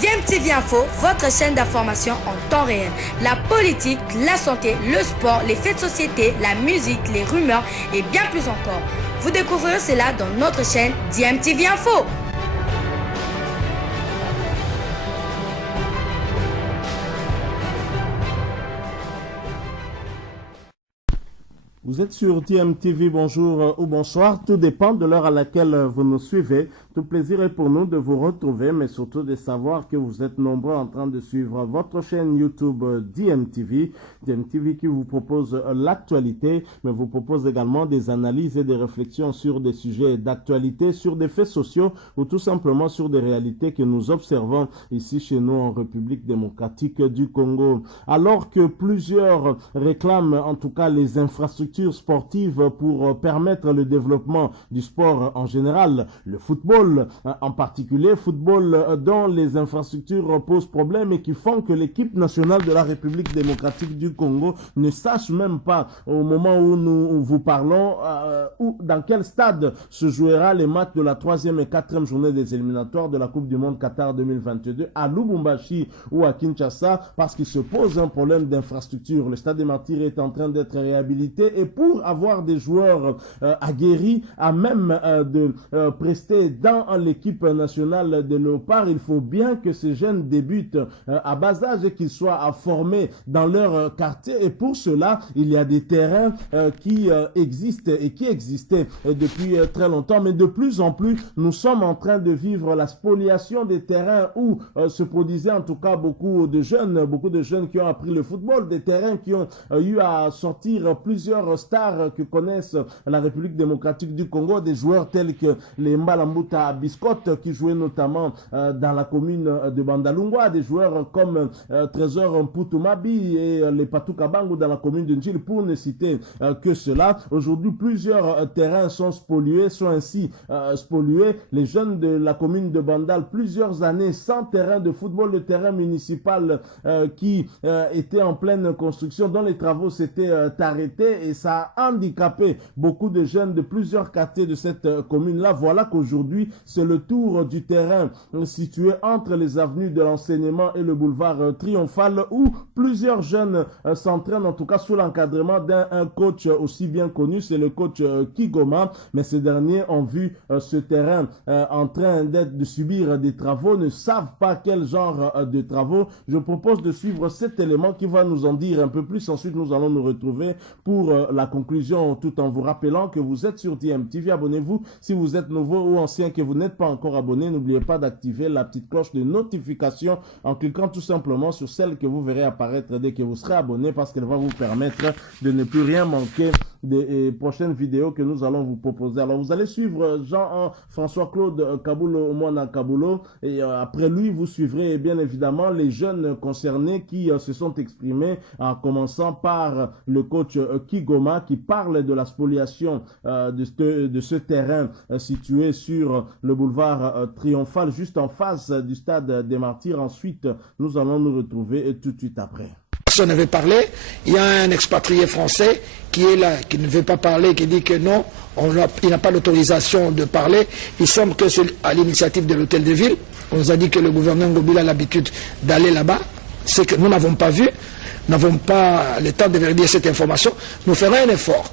DMTV Info, votre chaîne d'information en temps réel. La politique, la santé, le sport, les faits de société, la musique, les rumeurs et bien plus encore. Vous découvrirez cela dans notre chaîne DMTV Info. Vous êtes sur DMTV, bonjour ou bonsoir, tout dépend de l'heure à laquelle vous nous suivez. Tout plaisir est pour nous de vous retrouver, mais surtout de savoir que vous êtes nombreux en train de suivre votre chaîne YouTube DMTV. DMTV qui vous propose l'actualité, mais vous propose également des analyses et des réflexions sur des sujets d'actualité, sur des faits sociaux ou tout simplement sur des réalités que nous observons ici chez nous en République démocratique du Congo. Alors que plusieurs réclament en tout cas les infrastructures sportives pour permettre le développement du sport en général, le football en particulier, football dont les infrastructures posent problème et qui font que l'équipe nationale de la République démocratique du Congo ne sache même pas au moment où nous vous parlons dans quel stade se jouera les matchs de la 3e et 4e journée des éliminatoires de la Coupe du Monde Qatar 2022 à Lubumbashi ou à Kinshasa, parce qu'il se pose un problème d'infrastructure. Le stade des Martyrs est en train d'être réhabilité et pour avoir des joueurs aguerris à même de prester dans l'équipe nationale de Léopard, il faut bien que ces jeunes débutent à bas âge et qu'ils soient formés dans leur quartier. Et pour cela, il y a des terrains qui existent et qui existaient depuis très longtemps. Mais de plus en plus, nous sommes en train de vivre la spoliation des terrains où se produisaient en tout cas beaucoup de jeunes qui ont appris le football, des terrains qui ont eu à sortir plusieurs stars que connaissent la République démocratique du Congo, des joueurs tels que les Mbalambuta Biscotte qui jouaient notamment dans la commune de Bandalungwa, des joueurs comme Trésor Mputumabi et les Patukabangu dans la commune de Njil, pour ne citer que cela. Aujourd'hui, plusieurs terrains sont spoliés, sont ainsi spoliés. Les jeunes de la commune de Bandal, plusieurs années sans terrain de football, le terrain municipal qui était en pleine construction, dont les travaux s'étaient arrêtés, et ça a handicapé beaucoup de jeunes de plusieurs quartiers de cette commune-là. Voilà qu'aujourd'hui, c'est le tour du terrain situé entre les avenues de l'enseignement et le boulevard Triomphal, où plusieurs jeunes s'entraînent, en tout cas sous l'encadrement d'un coach aussi bien connu, c'est le coach Kigoma. Mais ces derniers ont vu ce terrain en train de subir des travaux, ne savent pas quel genre de travaux. Je propose de suivre cet élément qui va nous en dire un peu plus. Ensuite, nous allons nous retrouver pour la conclusion, tout en vous rappelant que vous êtes sur DMTV. Abonnez-vous si vous êtes nouveau ou ancien, que vous n'êtes pas encore abonné. N'oubliez pas d'activer la petite cloche de notification en cliquant tout simplement sur celle que vous verrez apparaître dès que vous serez abonné, parce qu'elle va vous permettre de ne plus rien manquer des prochaines vidéos que nous allons vous proposer. Alors vous allez suivre Jean-François-Claude Kabulo Mwana Kabulo, et après lui vous suivrez bien évidemment les jeunes concernés qui se sont exprimés, en commençant par le coach Kigoma qui parle de la spoliation de ce terrain situé sur le boulevard Triomphal, juste en face du stade des Martyrs. Ensuite, nous allons nous retrouver tout de suite après. Personne ne veut parler. Il y a un expatrié français qui est là, qui ne veut pas parler, qui dit que non, il n'a pas l'autorisation de parler. Il semble que c'est à l'initiative de l'hôtel de ville. On nous a dit que le gouverneur Ngobila a l'habitude d'aller là-bas. C'est que nous n'avons pas vu, n'avons pas le temps de vérifier cette information. Nous ferons un effort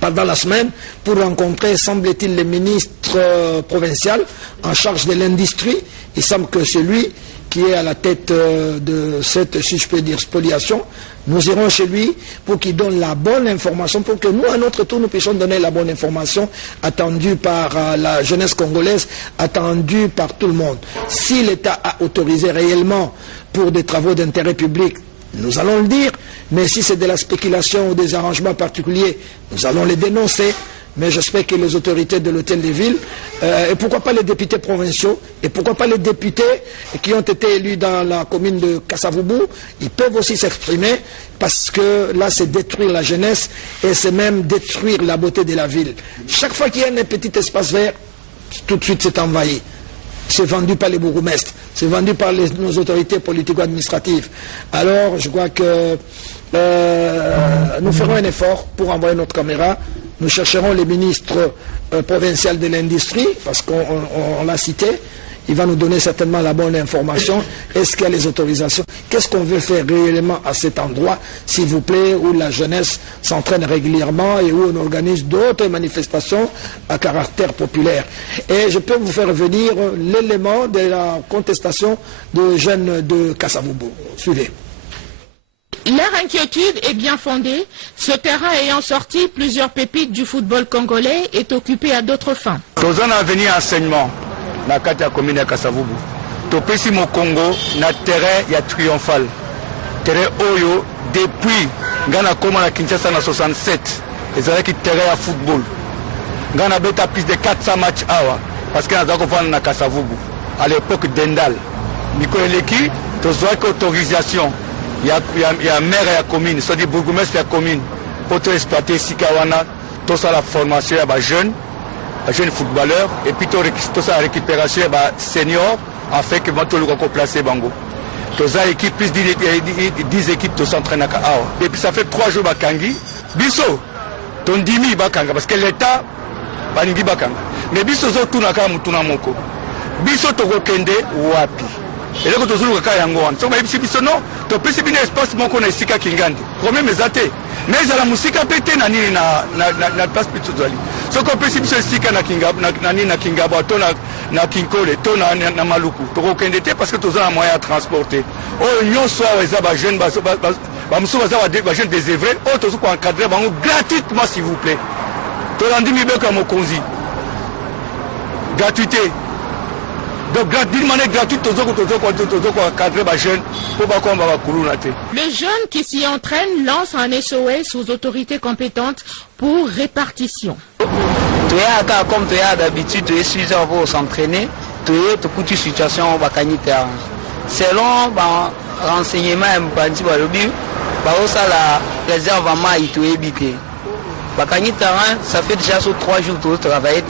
pendant la semaine pour rencontrer, semble-t-il, le ministre provincial en charge de l'industrie. Il semble que c'est lui qui est à la tête de cette, si je peux dire, spoliation. Nous irons chez lui pour qu'il donne la bonne information, pour que nous, à notre tour, nous puissions donner la bonne information attendue par la jeunesse congolaise, attendue par tout le monde. Si l'État a autorisé réellement pour des travaux d'intérêt public, nous allons le dire, mais si c'est de la spéculation ou des arrangements particuliers, nous allons les dénoncer. Mais j'espère que les autorités de l'hôtel de ville, et pourquoi pas les députés provinciaux, et pourquoi pas les députés qui ont été élus dans la commune de Kassavubu, ils peuvent aussi s'exprimer, parce que là c'est détruire la jeunesse, et c'est même détruire la beauté de la ville. Chaque fois qu'il y a un petit espace vert, tout de suite c'est envahi. C'est vendu par les bourgmestres, c'est vendu par nos autorités politico-administratives. Alors je crois que nous ferons un effort pour envoyer notre caméra. Nous chercherons les ministres provinciaux de l'industrie, parce qu'on l'a cité. il va nous donner certainement la bonne information. Est-ce qu'il y a les autorisations? Qu'est-ce qu'on veut faire réellement à cet endroit, s'il vous plaît, où la jeunesse s'entraîne régulièrement et où on organise d'autres manifestations à caractère populaire? Et je peux vous faire venir l'élément de la contestation des jeunes de Kasavubu. Suivez. Leur inquiétude est bien fondée. Ce terrain ayant sorti plusieurs pépites du football congolais est occupé à d'autres fins. Nous avons venu enseignement dans la commune de Kasavubu. Topesi mo Congo na terrain ya triomphal. Terrain Oyo depuis Ghana comme na Kinshasa na 67. Ils avaient qui terrain à football. Ghana beta plus de 400 matchs awa parce que nous avons fait na Kasavubu à l'époque d'Endal. Miko eleki tozoa autorisation. Il y a maire et la commune, soit dit bourgmestre de la commune, pour exploiter Sikawana, tout ça la formation des jeunes footballeurs, et puis tout ça la récupération des seniors, afin que tout le monde placer Bango. Tout ça équipe, plus 10 équipes, tout s'entraînent à Kao. Et puis ça fait 3 jours Bakangi, Bisso, ton dimi Bakanga, parce que l'État, Baningi Bakanga. Mais Bisso, tout n'a qu'à Moutuna Moko. Bisso, Togo Kende, Wapi. Et là, quand on joue à Yangoan, si on a non, tu peux un espace qu'on a ici à Kingandi. Premier, mais athées. Mais à la musique, à péter, na place plus de ce qu'on peut ici à Kingaba, na Kinkole, na Maluku. Tu as parce que tu as un moyen à transporter. Oh, nous sommes des jeunes, des jeunes désœuvrés, oh, tu as encadré gratuitement, s'il vous plaît. Tu as dit, Mokonzi. Gratuité. Donc, d'une manière gratuite, les jeunes qui s'y entraînent lancent un SOS aux autorités compétentes pour répartition. Comme tu as d'habitude, tu es suffisant pour s'entraîner, tu es toute situation au terrain. Selon le renseignement, la réserve à maille, tu es habité. Ça fait déjà 3 jours que tu travailles.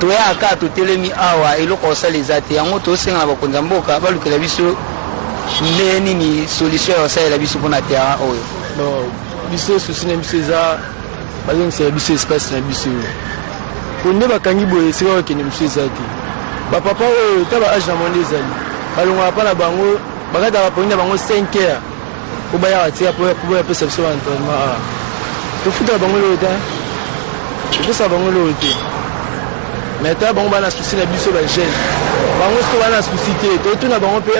Tu es à 4 telemi awa et le conseil les athées en auto c'est un bakonzamboka baluka biso ni solution ça la biso pour na terrain oyo bon biso souci na biso za bazong c'est biso espace na biso pour ne bakangi boye c'est que ni biso zaki ba papa oyo taba age na monde zali balonga pa na bango bakata ba ponina bango 5 heures ko baya atia pour pesa biso entraînement to futa bango lo ta to sa bango lo te. Mais tu as un souci de biso ba jeune. Bango a un souci te. Tu na bango pe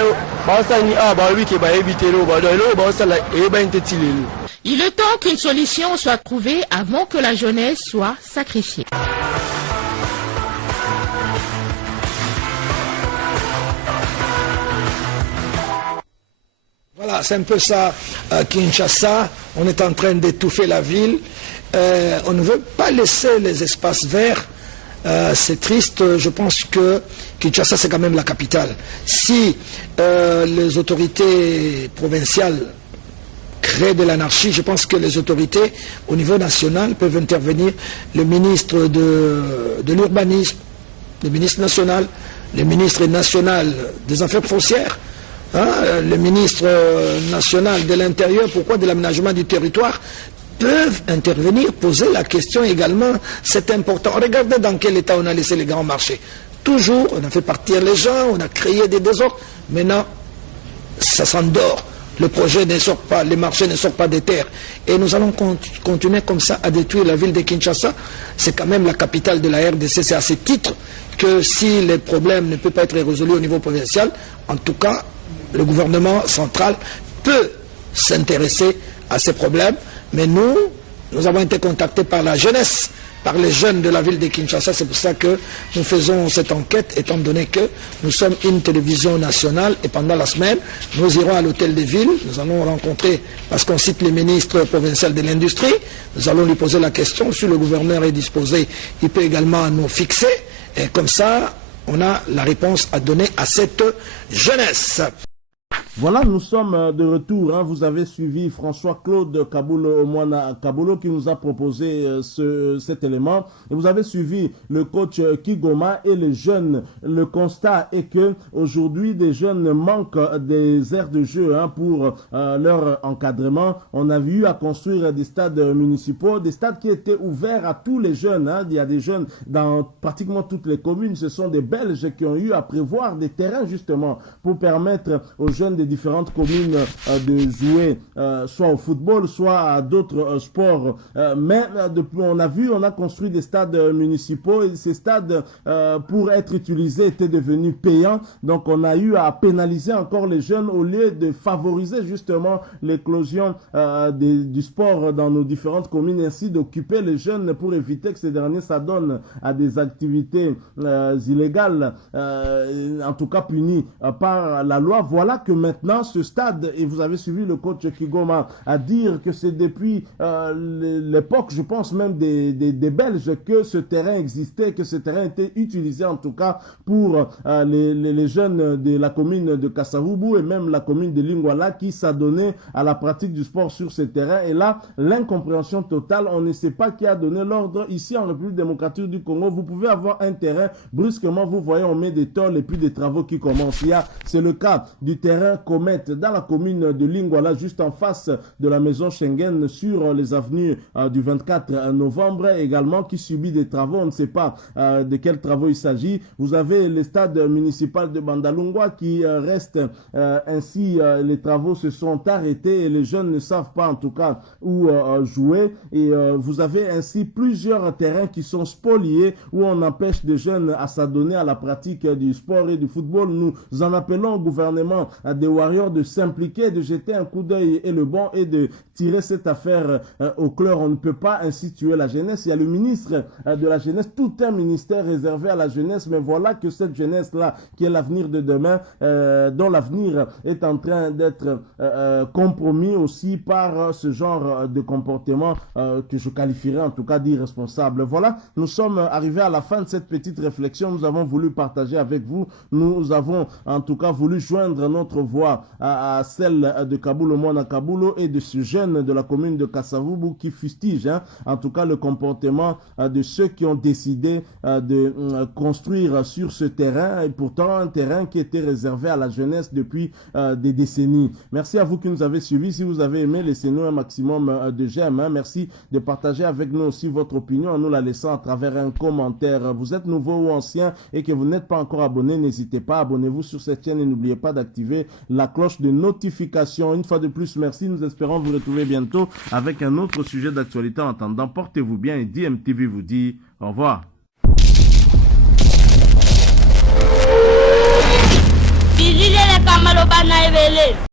ba sa ni ba wi ke ba éviter lo ba do lo ba sa la e ba intitile. Il est temps qu'une solution soit trouvée avant que la jeunesse soit sacrifiée. Voilà, c'est un peu ça, Kinshasa. On est en train d'étouffer la ville. On ne veut pas laisser les espaces verts. C'est triste, je pense que Kinshasa c'est quand même la capitale. Si les autorités provinciales créent de l'anarchie, je pense que les autorités au niveau national peuvent intervenir. Le ministre de l'urbanisme, le ministre national, le ministre national des affaires foncières, le ministre national de l'intérieur, pourquoi de l'aménagement du territoire, peuvent intervenir, poser la question également, c'est important. Regardez dans quel état on a laissé les grands marchés. Toujours, on a fait partir les gens, on a créé des désordres. Maintenant, ça s'endort. Le projet ne sort pas, les marchés ne sortent pas des terres. Et nous allons continuer comme ça à détruire la ville de Kinshasa. C'est quand même la capitale de la RDC. C'est à ce titre que si les problèmes ne peuvent pas être résolus au niveau provincial, en tout cas, le gouvernement central peut s'intéresser à ces problèmes. Mais nous avons été contactés par la jeunesse, par les jeunes de la ville de Kinshasa. C'est pour ça que nous faisons cette enquête, étant donné que nous sommes une télévision nationale. Et pendant la semaine, nous irons à l'hôtel de ville. Nous allons rencontrer, parce qu'on cite le ministre provincial de l'industrie, nous allons lui poser la question. Si le gouverneur est disposé, il peut également nous fixer. Et comme ça, on a la réponse à donner à cette jeunesse. Voilà, nous sommes de retour. Hein. Vous avez suivi François-Claude Kabulo Omwana Kabulo qui nous a proposé cet élément. Et vous avez suivi le coach Kigoma et les jeunes. Le constat est que aujourd'hui, des jeunes manquent des aires de jeu pour leur encadrement. On a eu à construire des stades municipaux, des stades qui étaient ouverts à tous les jeunes. Hein. Il y a des jeunes dans pratiquement toutes les communes. Ce sont des Belges qui ont eu à prévoir des terrains justement pour permettre aux jeunes des différentes communes de jouer soit au football, soit à d'autres sports. Mais depuis, on a construit des stades municipaux et ces stades, pour être utilisés, étaient devenus payants. Donc on a eu à pénaliser encore les jeunes au lieu de favoriser justement l'éclosion du sport dans nos différentes communes, ainsi d'occuper les jeunes pour éviter que ces derniers s'adonnent à des activités illégales, en tout cas punies par la loi. Voilà que maintenant ce stade, et vous avez suivi le coach Kigoma à dire que c'est depuis l'époque, je pense même des Belges, que ce terrain existait, que ce terrain était utilisé en tout cas pour les jeunes de la commune de Kasavubu et même la commune de Lingwala qui s'adonnaient à la pratique du sport sur ces terrains. Et là, l'incompréhension totale, on ne sait pas qui a donné l'ordre. Ici en République démocratique du Congo, vous pouvez avoir un terrain, brusquement vous voyez on met des tôles et puis des travaux qui commencent. C'est le cas du terrain Comet dans la commune de Lingwala, juste en face de la maison Schengen sur les avenues du 24 novembre également, qui subit des travaux. On ne sait pas de quels travaux il s'agit. Vous avez le stade municipal de Bandalungwa qui reste ainsi. Les travaux se sont arrêtés et les jeunes ne savent pas en tout cas où jouer. Et vous avez ainsi plusieurs terrains qui sont spoliés où on empêche des jeunes à s'adonner à la pratique du sport et du football. Nous en appelons au gouvernement des Warriors de s'impliquer, de jeter un coup d'œil et le bon et de tirer cette affaire au clair. On ne peut pas ainsi tuer la jeunesse. Il y a le ministre de la jeunesse, tout un ministère réservé à la jeunesse, mais voilà que cette jeunesse-là, qui est l'avenir de demain, dont l'avenir est en train d'être compromis aussi par ce genre de comportement que je qualifierais en tout cas d'irresponsable. Voilà, nous sommes arrivés à la fin de cette petite réflexion. Nous avons voulu partager avec vous. Nous avons en tout cas voulu joindre notre voix à celle de Kabulo Omwana Kabulo et de ce jeune de la commune de Kasavubu qui fustige en tout cas le comportement de ceux qui ont décidé de construire sur ce terrain, et pourtant un terrain qui était réservé à la jeunesse depuis des décennies. Merci à vous qui nous avez suivis. Si vous avez aimé, laissez-nous un maximum de j'aime. Merci de partager avec nous aussi votre opinion en nous la laissant à travers un commentaire. Vous êtes nouveau ou ancien et que vous n'êtes pas encore abonné, n'hésitez pas, abonnez-vous sur cette chaîne et n'oubliez pas d'activer la cloche de notification. Une fois de plus, merci. Nous espérons vous retrouver bientôt avec un autre sujet d'actualité. En attendant, portez-vous bien et DMTV vous dit au revoir. Bilile le kamalo bana evele.